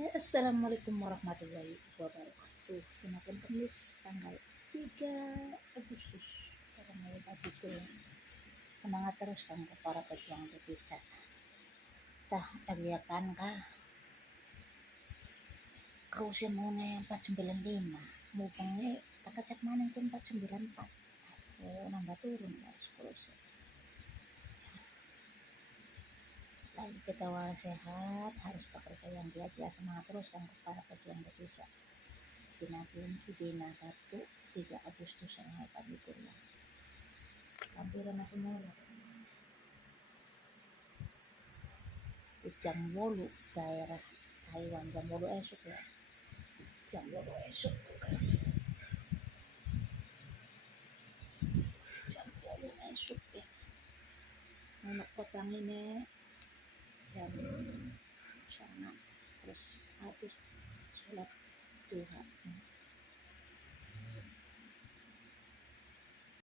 Assalamualaikum warahmatullahi wabarakatuh. Kemarin Kamis tanggal 3 Agustus. Para may pagi ko semangat terus kan para pejuang Indonesia. Cah tagiakan ka. Kruse muna yung 495. Mupang takacak maning kung 494. Oh, nambah turun guys kruse. Setelah kita walau sehat, harus bekerja yang giat ya, semangat terus kan para pejuang Indonesia. Pinakin Idina 3 Agustus yang pagi kuliah. Hampir na semua. Jam 8 daerah Taiwan, jam 8 esok ya. Jam 8 esok guys. Jam 8 esok ya. Anak petang ini jam sana terus habis sholat duha.